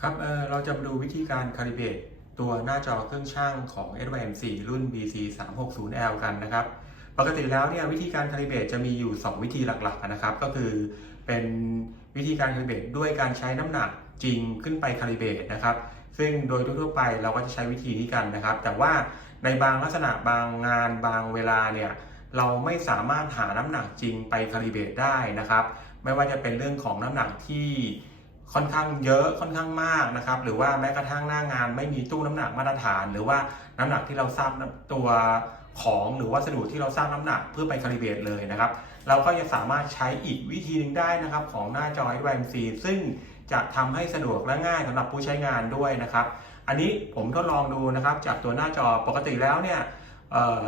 ครับเอ่อเราจะมาดูวิธีการคาลิเบตตัวหน้าจอเครื่องช่างของ SYM4 รุ่น BC 360L กันนะครับ ปกติแล้วเนี่ยวิธีการคาลิเบตจะมีอยู่ 2 วิธีหลักๆนะครับ ก็คือเป็นวิธีการคาลิเบตด้วยการใช้น้ำหนักจริงขึ้นไปคาลิเบตนะครับ ซึ่งโดยทั่วๆไปเราก็จะใช้วิธีนี้กันนะครับ แต่ว่าในบางลักษณะบางงานบางเวลาเนี่ยเราไม่สามารถหาน้ำหนักจริงไปคาลิเบตได้นะครับ ไม่ว่าจะเป็นเรื่องของน้ำหนักที่ ค่อนข้างเยอะค่อนข้างมากนะครับ หรือว่าแม้กระทั่งหน้างานไม่มีตู้น้ำหนักมาตรฐาน หรือว่าน้ำหนักที่เราทราบตัวของหรือวัสดุที่เราสร้างน้ำหนักเพื่อไปคาลิเบรตเลยนะครับ เราก็จะสามารถใช้อีกวิธีหนึงได้นะครับ ของหน้าจอ SYMC ซึ่งจะทำให้สะดวกและง่ายสำหรับผู้ใช้งานด้วยนะครับ อันนี้ผมทดลองดูนะครับ จากตัวหน้าจอปกติแล้วเนี่ย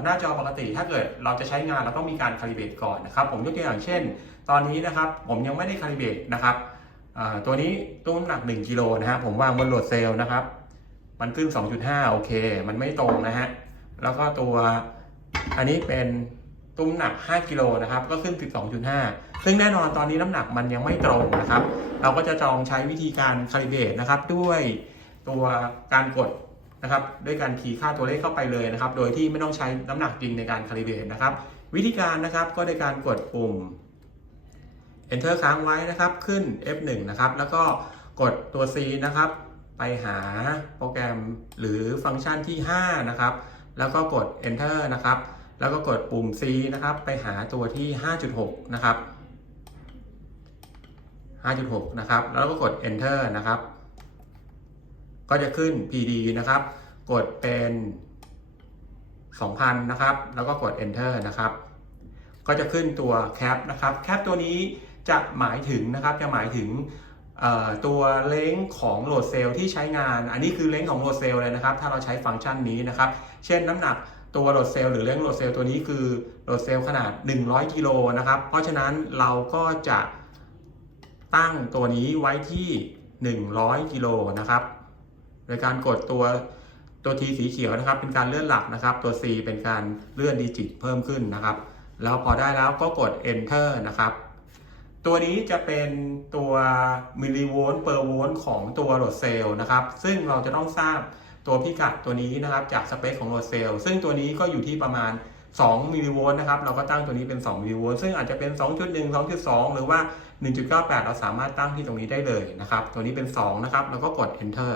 หน้าจอปกติถ้าเกิดเราจะใช้งานเราต้องมีการคาลิเบรตก่อนนะครับ ผมยกตัวอย่างเช่น ตอนนี้นะครับผมยังไม่ได้คาลิเบรตนะครับ ตัวนี้ตู้น้ำหนัก 1กิโลนะฮะผมวางบนโหลดเซลล์นะครับ มันขึ้น 2.5 โอเค มันไม่ตรงนะฮะ แล้วก็ตัวอันนี้เป็นตุ้มน้ำหนัก 5กิโลนะครับ ก็ขึ้น 12.5 ซึ่งแน่นอนตอนนี้น้ำหนักมันยังไม่ตรงนะครับ เราก็จะจองใช้วิธีการคาลิเบรตนะครับ ด้วยตัวการกดนะครับ ด้วยการคีย์ค่าตัวเลขเข้าไปเลยนะครับ โดยที่ไม่ต้องใช้น้ำหนักจริงในการคาลิเบรตนะครับ วิธีการนะครับก็โดยการกดปุ่ม Enter ค้างไว้นะครับขึ้น F1 นะครับแล้วก็กดตัว C นะครับ ไปหาโปรแกรมหรือฟังก์ชันที่ 5 นะครับ แล้วก็กด Enter นะครับ แล้วก็กดปุ่ม C นะครับ ไปหาตัวที่ 5.6 นะครับ 5.6 นะครับ แล้วก็กด Enter นะครับ ก็จะขึ้น PD นะครับ กดเป็น 2,000 นะครับ แล้วก็กด Enter นะครับ ก็จะขึ้นตัวแคปนะครับ แคปตัวนี้ จะหมายถึงนะครับจะหมายถึงตัวเล้งของโหลดเซลล์ที่ใช้งาน อันนี้คือเล้งของโหลดเซลล์เลยนะครับ ถ้าเราใช้ฟังก์ชันนี้นะครับ เช่นน้ำหนักตัวโหลดเซลล์หรือเล้งโหลดเซลล์ตัวนี้คือโหลดเซลล์ขนาด 100กิโลนะครับ เพราะฉะนั้นเราก็จะตั้งตัวนี้ไว้ที่ 100กิโลนะครับ โดยการกดตัวตัว T สีเขียวนะครับ เป็นการเลื่อนหลักนะครับ ตัว C เป็นการเลื่อนดิจิตเพิ่มขึ้นนะครับ แล้วพอได้แล้วก็กด enter นะครับ ตัวนี้จะเป็นตัวมิลลิโวลต์เปอร์โวลต์ของตัวโหลดเซลล์นะครับ ซึ่งเราจะต้องทราบตัวพิกัดตัวนี้นะครับจากสเปคของโหลดเซลล์ซึ่งตัวนี้ก็อยู่ที่ประมาณ 2มิลลิโวลต์นะครับ เราก็ตั้งตัวนี้เป็น 2มิลลิโวลต์ซึ่งอาจจะเป็น 2.1 2.2 หรือว่า 1.98 เราสามารถตั้งที่ตรงนี้ได้เลยนะครับ ตัวนี้เป็น 2 นะครับ แล้วก็กด enter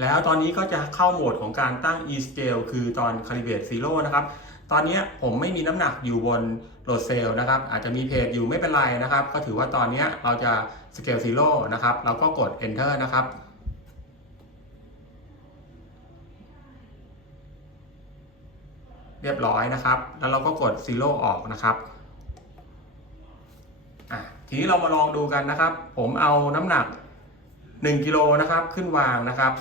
แล้วตอนนี้ก็จะเข้าโหมดของการตั้ง e-scale คือตอน calibrate zero นะครับ ตอนนี้ผมไม่มีน้ำหนักอยู่บนโหลดเซลล์นะครับ อาจจะมีเพจอยู่ไม่เป็นไรนะครับ ก็ถือว่าตอนนี้เราจะ scale zero นะครับ เราก็กด enter นะครับเรียบร้อยนะครับ แล้วเราก็กด zero ออกนะครับ ทีนี้เรามาลองดูกันนะครับ ผมเอาน้ำหนัก 1 กิโลนะครับ ขึ้นวางนะครับ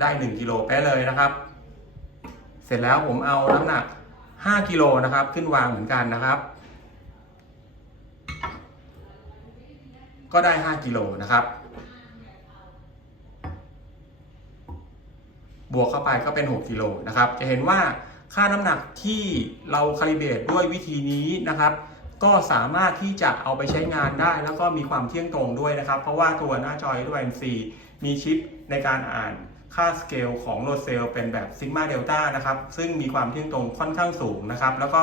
ได้ 1กิโลไปเลยนะครับ เสร็จแล้วผมเอาน้ำหนัก 5กิโลนะครับ ขึ้นวางเหมือนกันนะครับ ก็ได้ 5กิโลนะครับ บวกเข้าไปก็เป็น 6กิโลนะครับ จะเห็นว่าค่าน้ำหนักที่เราคาลิเบรตด้วยวิธีนี้นะครับ ก็สามารถที่จะเอาไปใช้งานได้ แล้วก็มีความเที่ยงตรงด้วยนะครับ เพราะว่าตัวหน้าจอ SYMC มีชิปในการอ่าน ค่าสเกลของโลดเซลล์เป็นแบบซิกมาเดลต้านะครับซึ่งมีความเที่ยงตรงค่อนข้างสูงนะครับแล้วก็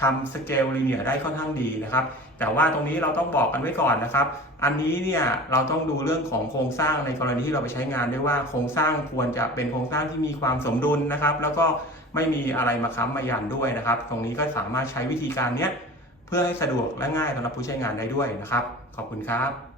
ทำสเกลลีเนียได้ค่อนข้างดีนะครับแต่ว่าตรงนี้เราต้องบอกกันไว้ก่อนนะครับ อันนี้เนี่ยเราต้องดูเรื่องของโครงสร้างในกรณีที่เราไปใช้งานด้วยว่าโครงสร้างควรจะเป็นโครงสร้างที่มีความสมดุลนะครับ แล้วก็ไม่มีอะไรมาค้ำมายันด้วยนะครับ ตรงนี้ก็สามารถใช้วิธีการเนี้ยเพื่อให้สะดวกและง่ายสำหรับผู้ใช้งานได้ด้วยนะครับ ขอบคุณครับ